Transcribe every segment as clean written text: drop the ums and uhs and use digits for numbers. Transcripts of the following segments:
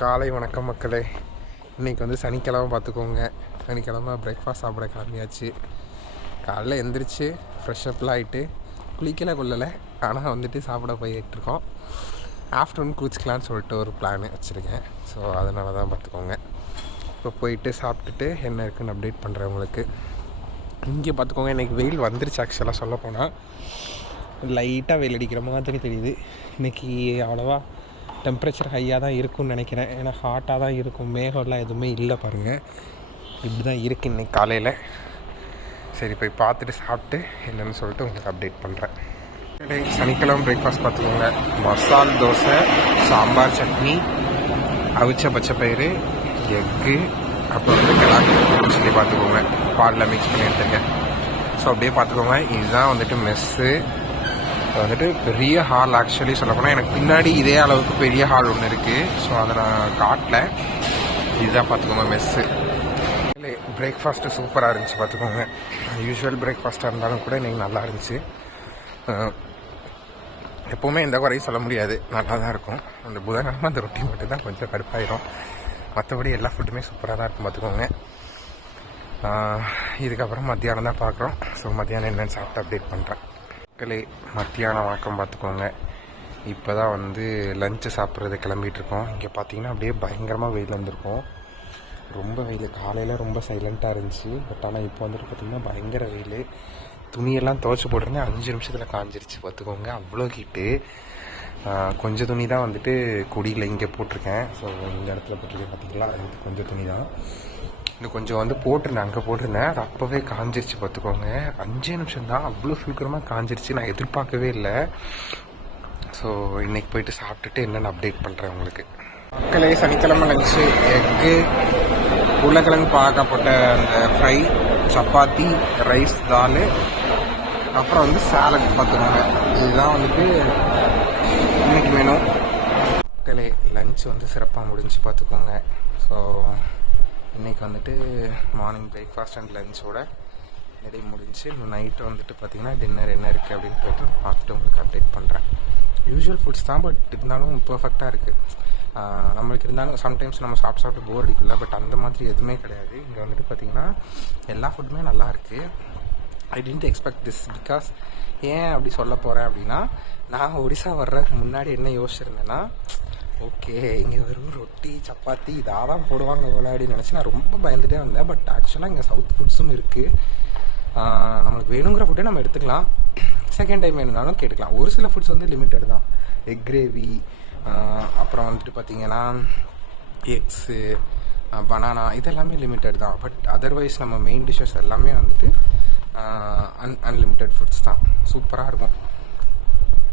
காலை வணக்கம் மக்களே. இன்றைக்கி வந்து சனிக்கிழமை பார்த்துக்கோங்க. சனிக்கிழமை பிரேக்ஃபாஸ்ட் சாப்பிட கிளம்பியாச்சு. காலைல எழுந்திரிச்சு ஃப்ரெஷ்அப்லாம் ஆகிட்டு குளிக்கலை கொள்ளலை, ஆனால் வந்துட்டு சாப்பிட போயிட்டுருக்கோம். ஆஃப்டர்நூன் குளிச்சிக்கலான்னு சொல்லிட்டு ஒரு பிளான் வச்சுருக்கேன். ஸோ அதனால தான் பார்த்துக்கோங்க. இப்போ போயிட்டு சாப்பிட்டுட்டு என்ன இருக்குன்னு அப்டேட் பண்ணுறேன் உங்களுக்கு. இங்கே பார்த்துக்கோங்க, இன்றைக்கி வெயில் வந்துருச்சு. ஆக்சுவலாக சொல்ல போனால் லைட்டாக வெயில் அடிக்கிற மாதிரி தெரியுது. இன்றைக்கி அவ்வளோவா டெம்பரேச்சர் ஹையாக தான் இருக்கும்னு நினைக்கிறேன். ஏன்னா ஹாட்டாக தான் இருக்கும், மேகம்லாம் எதுவுமே இல்லை பாருங்கள். இப்படி தான் இருக்குது இன்றைக்கி காலையில். சரி போய் பார்த்துட்டு சாப்பிட்டு என்னென்னு சொல்லிட்டு உங்களுக்கு அப்டேட் பண்ணுறேன். சனிக்கிழமை பிரேக்ஃபாஸ்ட் பார்த்துக்கோங்க. மசால் தோசை, சாம்பார் சட்னி, அவிச்ச பச்சைப்பயிறு, எக்கு, அப்புறம் வந்து கிழங்கு சொல்லி பார்த்துக்கோங்க. பாலில் மிக்ஸ் பண்ணி எடுத்துருக்கேன். ஸோ அப்படியே பார்த்துக்கோங்க. இதுதான் வந்துட்டு மெஸ்ஸு. வந்துட்டு பெரிய ஹால். ஆக்சுவலி சொல்ல போனால் எனக்கு பின்னாடி இதே அளவுக்கு பெரிய ஹால் ஒன்று இருக்குது. ஸோ அதை நான் காட்டல. இதுதான் பார்த்துக்கோங்க மெஸ்ஸு. இல்லை, பிரேக்ஃபாஸ்ட்டு சூப்பராக இருந்துச்சு பார்த்துக்கோங்க. யூஸ்வல் பிரேக்ஃபாஸ்ட்டாக இருந்தாலும் கூட இன்றைக்கி நல்லா இருந்துச்சு. எப்போவுமே எந்த குறையும் சொல்ல முடியாது, நல்லா தான் இருக்கும். அந்த புதன்கிழமை அந்த ரொட்டி மட்டும் தான் கொஞ்சம் கடுப்பாயிரும். மற்றபடி எல்லா ஃபுட்டுமே சூப்பராக தான் இருக்கும் பார்த்துக்கோங்க. இதுக்கப்புறம் மத்தியானம் தான் பார்க்குறோம். ஸோ மத்தியானம் என்னென்னு சாப்பிட்டு அப்டேட் பண்ணுறேன். மத்தியானம் வணக்கம் பார்த்துக்கோங்க. இப்போ தான் வந்து லஞ்சு சாப்பிட்றது கிளம்பிகிட்ருக்கோம். இங்கே பார்த்தீங்கன்னா அப்படியே பயங்கரமாக வெயில் வந்திருக்கோம். ரொம்ப வெயில். காலையில் ரொம்ப சைலண்ட்டாக இருந்துச்சு. பட் ஆனால் இப்போ வந்துட்டு பார்த்திங்கன்னா பயங்கர வெயில். துணியெல்லாம் துவைச்சி போட்டுருந்தேன், 5 நிமிஷத்தில் காஞ்சிருச்சு பார்த்துக்கோங்க. அவ்வளோ ஹீட்டு. கொஞ்சம் துணி தான் வந்துட்டு கொடியில் இங்கே போட்டிருக்கேன். ஸோ இந்த இடத்துல போட்டிருக்கேன் பார்த்திங்களா, அது கொஞ்சம் துணி தான். இன்னும் கொஞ்சம் வந்து போட்டிருந்தேன், அங்கே போட்டிருந்தேன். அது அப்போவே காஞ்சிருச்சு பார்த்துக்கோங்க. 5 நிமிஷம் தான், அவ்வளோ சீக்கிரமாக காஞ்சிருச்சு. நான் எதிர்பார்க்கவே இல்லை. ஸோ இன்றைக்கி போயிட்டு சாப்பிட்டுட்டு என்னென்னு அப்டேட் பண்ணுறேன் உங்களுக்கு. மக்களே, சனிக்கிழமை லஞ்சு எக்கு, உருளைக்கிழங்கு பாகக்காய் போட்ட அந்த ஃப்ரை, சப்பாத்தி, ரைஸ், தால், அப்புறம் வந்து சாலட் பார்த்துக்கோங்க. இதுதான் வந்துட்டு இன்றைக்கி வேணும். மக்களே, லஞ்சு வந்து சிறப்பாக முடிஞ்சு பார்த்துக்கோங்க. ஸோ இன்றைக்கி வந்துட்டு மார்னிங் பிரேக்ஃபாஸ்ட் அண்ட் லஞ்சோட நிறைய முடிஞ்சு. இன்னும் நைட்டு வந்துட்டு பார்த்திங்கன்னா டின்னர் என்ன இருக்குது அப்படின்னு போய்ட்டு பார்த்துட்டு உங்களுக்கு அப்டேட் பண்ணுறேன். யூஸ்வல் ஃபுட்ஸ் தான், பட் இருந்தாலும் பர்ஃபெக்டாக இருக்குது. நம்மளுக்கு இருந்தாலும் சம்டைம்ஸ் நம்ம சாப்பிட்டு போர் அடிக்கல. பட் அந்த மாதிரி எதுவுமே கிடையாது. இங்கே வந்துட்டு பார்த்திங்கன்னா எல்லா ஃபுட்டுமே நல்லா இருக்குது. I didn't expect this. Because ஏன் அப்படி சொல்ல போகிறேன் அப்படின்னா, நான் ஒடிசா வர்றதுக்கு முன்னாடி என்ன யோசிச்சிருந்தேன்னா, ஓகே இங்கே வெறும் ரொட்டி சப்பாத்தி இதாக தான் போடுவாங்க போல அப்படின்னு நினச்சி நான் ரொம்ப பயந்துகிட்டே வந்தேன். பட் ஆக்சுவலாக இங்கே சவுத் ஃபுட்ஸும் இருக்குது. நம்மளுக்கு வேணுங்கிற ஃபுட்டே நம்ம எடுத்துக்கலாம். செகண்ட் டைம் வேணும்னாலும் கேட்டுக்கலாம். ஒரு சில ஃபுட்ஸ் வந்து லிமிட்டட் தான். எக் கிரேவி, அப்புறம் வந்துட்டு பார்த்திங்கன்னா எக்ஸு, பனானா, இதெல்லாமே லிமிட்டட் தான். பட் அதர்வைஸ் நம்ம மெயின் டிஷ்ஷஸ் எல்லாமே வந்துட்டு அன்லிமிட்டட் ஃபுட்ஸ் தான். சூப்பராக இருக்கும்.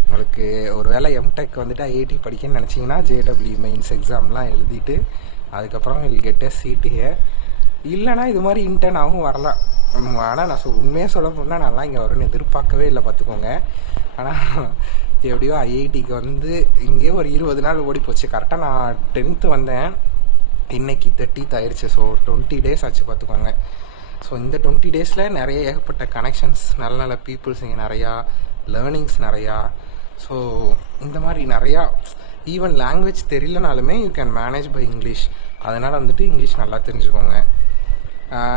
உங்களுக்கு ஒரு வேளை எம்டெக் வந்துட்டு ஐஐடி படிக்கணும்னு நினச்சிங்கன்னா ஜேடபிள்யூ மெயின்ஸ் எக்ஸாம்லாம் எழுதிட்டு அதுக்கப்புறம் will get a seat here. இல்லைனா இது மாதிரி இன்டர்னாகவும் வரலாம். ஆனால் நான் உண்மையாக சொல்ல போனால் நல்லா இங்கே வரும்னு எதிர்பார்க்கவே இல்லை பார்த்துக்கோங்க. ஆனால் எப்படியோ ஐஐடிக்கு வந்து இங்கே ஒரு 20 நாள் ஓடி போச்சு. கரெக்டாக நான் 10th வந்தேன், இன்றைக்கி 30th ஆயிடுச்சு. ஸோ 20 days ஆச்சு பார்த்துக்கோங்க. ஸோ இந்த 20 daysல நிறைய ஏகப்பட்ட கனெக்ஷன்ஸ், நல்ல நல்ல பீப்புள்ஸ் இங்கே நிறையா, லேர்னிங்ஸ் நிறையா. ஸோ இந்த மாதிரி நிறையா, ஈவன் லாங்குவேஜ் தெரியலனாலுமே you can manage by English. அதனால் வந்துட்டு இங்கிலீஷ் நல்லா தெரிஞ்சுக்கோங்க.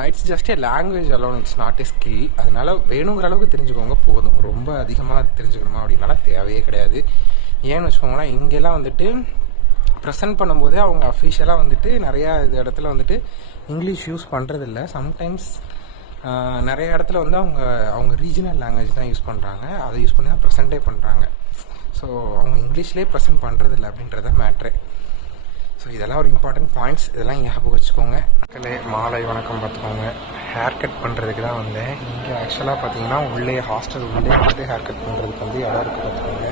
It's just a language alone, it's not a skill. அதனால் வேணுங்கிற அளவுக்கு தெரிஞ்சுக்கோங்க போதும். ரொம்ப அதிகமாக தெரிஞ்சுக்கணுமா அப்படின்னால தேவையே கிடையாது. ஏன்னு வச்சுக்கோங்கன்னா, இங்கெல்லாம் வந்துட்டு ப்ரெசென்ட் பண்ணும்போதே அவங்க அஃபிஷியலாக வந்துட்டு நிறையா இது இடத்துல வந்துட்டு இங்கிலீஷ் யூஸ் பண்ணுறதில்ல. சம்டைம்ஸ் நிறைய இடத்துல வந்து அவங்க ரீஜனல் லாங்குவேஜ் தான் யூஸ் பண்ணுறாங்க. அதை யூஸ் பண்ணி தான் ப்ரெசென்ட்டே பண்ணுறாங்க. ஸோ அவங்க இங்கிலீஷ்லேயே ப்ரெசென்ட் பண்ணுறதில்ல அப்படின்றத மேட்ரு. ஸோ இதெல்லாம் ஒரு இம்பார்ட்டன்ட் பாயிண்ட்ஸ். இதெல்லாம் ஞாபகம் வச்சுக்கோங்க. மக்களே, மாலை வணக்கம் பார்த்துக்கோங்க. ஹேர் கட் பண்ணுறதுக்கு தான் வந்தேன். இங்கே ஆக்சுவலாக பார்த்தீங்கன்னா உள்ளே ஹாஸ்டல் உள்ளே வந்துட்டு ஹேர் கட் பண்ணுறதுக்கு வந்து இடம் இருக்குது பார்த்துக்கோங்க.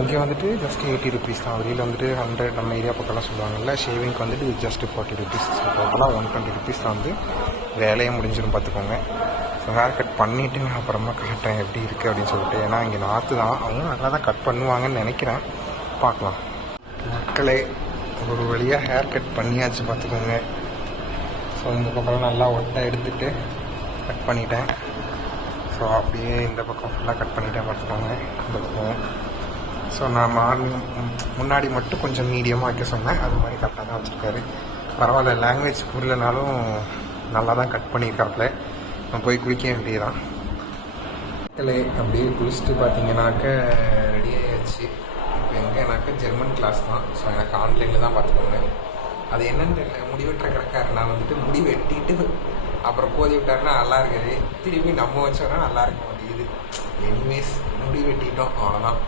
இங்கே வந்துட்டு ஜஸ்ட் 80 rupees தான். வெளியில் வந்துட்டு 100 நம்ம ஏரியா பக்கம்லாம் சொல்லுவாங்கல்ல, ஷேவிங்க்கு வந்துட்டு ஜஸ்ட் 40 rupees. ஸோ டோட்டலாக 120 rupees தான் வந்து வேலையே முடிஞ்சிடும் பார்த்துக்கோங்க. ஸோ ஹேர் கட் பண்ணிவிட்டு நான் அப்புறமா காட்டுறேன் எப்படி இருக்குது அப்படின்னு சொல்லிட்டு. ஏன்னா இங்கே நாற்று தான், அவங்க நல்லா தான் கட் பண்ணுவாங்கன்னு நினைக்கிறேன். பார்க்கலாம். மக்களே, ஒரு வழியாக ஹேர் கட் பண்ணியாச்சு பார்த்துக்கோங்க. ஸோ இந்த பக்கம் நல்லா ஒட்டை எடுத்துகிட்டு கட் பண்ணிட்டேன். ஸோ அப்படியே இந்த பக்கம் ஃபுல்லாக கட் பண்ணிட்டேன் பார்த்துக்கோங்க. இந்த பக்கம் ஸோ நான் முன்னாடி மட்டும் கொஞ்சம் மீடியமாக வைக்க சொன்னேன், அது மாதிரி கரெக்டாக தான் வச்சுருக்காரு. பரவாயில்ல, லாங்குவேஜ் புரியலனாலும் நல்லா தான் கட் பண்ணியிருக்காப்புல. நான் போய் குளிக்க வேண்டியதான். அப்படியே குளிச்சுட்டு பார்த்தீங்கன்னாக்க ரெடி ஆகிடுச்சு. இப்போ எங்கேனாக்க ஜெர்மன் கிளாஸ் தான். ஸோ எனக்கு ஆன்லைனில் தான் பார்த்துக்கோங்க. அது என்னென்னு தெரியல, முடி வெட்டுற கிடக்காரு. நான் வந்துட்டு முடி வெட்டிட்டு அப்புறம் போதி விட்டாருன்னா நல்லா இருக்குது, திரும்பி நம்ம வச்சோன்னா நல்லா இருக்க மாட்டேங்குது. எனிவேஸ் முடி வெட்டிட்டோம், அவ்வளோதான்.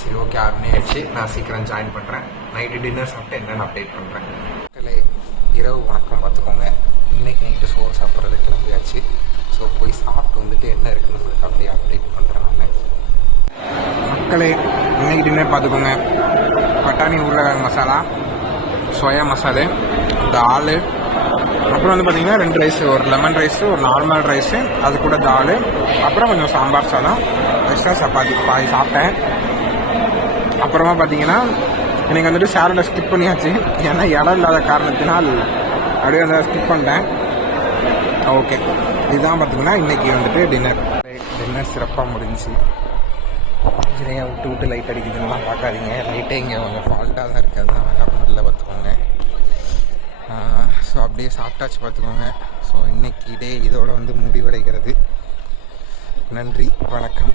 சரி, ஓகே, 6 மணி ஆயிடுச்சு. நான் சீக்கிரம் ஜாயின் பண்ணுறேன். நைட்டு டின்னர் சாப்பிட்டு என்னென்னு அப்டேட் பண்ணுறேன். மக்களே, இரவு வணக்கம் பார்த்துக்கோங்க. இன்றைக்கி நைட்டு சோறு சாப்பிட்றது கிளம்பியாச்சு. ஸோ போய் சாப்பிட்டு வந்துட்டு என்ன இருக்குன்னு உங்களுக்கு அப்படியே அப்டேட் பண்ணுறேன் நான். மக்களே, இன்றைக்கி டின்னர் பார்த்துக்கோங்க. பட்டாணி உருளைக்கிழங்கு மசாலா, சோயா மசாலு, தால், அப்புறம் வந்து பார்த்திங்கன்னா 2 ரைஸு, ஒரு லெமன் ரைஸு, ஒரு நார்மல் ரைஸு, அது கூட தால், அப்புறம் கொஞ்சம் சாம்பார் சாதம், எக்ஸ்ட்ரா சப்பாத்தி பாதி சாப்பிட்டேன். அப்புறமா பார்த்தீங்கன்னா எனக்கு வந்துட்டு சேலடை ஸ்கிப் பண்ணியாச்சு. ஏன்னா இடம் இல்லாத காரணத்தினால் அப்படியே வந்து ஸ்கிப் பண்ணிட்டேன். ஓகே, இதுதான் பார்த்திங்கன்னா இன்றைக்கி வந்துட்டு டின்னர் சிறப்பாக முடிஞ்சிச்சு. ஆஞ்சநேயா விட்டு லைட் அடிக்குதுன்னெலாம் பார்க்காதீங்க. லைட்டே இங்கே கொஞ்சம் ஃபால்ட்டாக தான் இருக்குது, அதுதான் வேறு இல்லை, பார்த்துக்கோங்க. ஸோ அப்படியே சாப்பிட்டாச்சு, பார்த்துக்கோங்க. ஸோ இன்றைக்கி இதோட வந்து முடிவடைகிறது. நன்றி, வணக்கம்.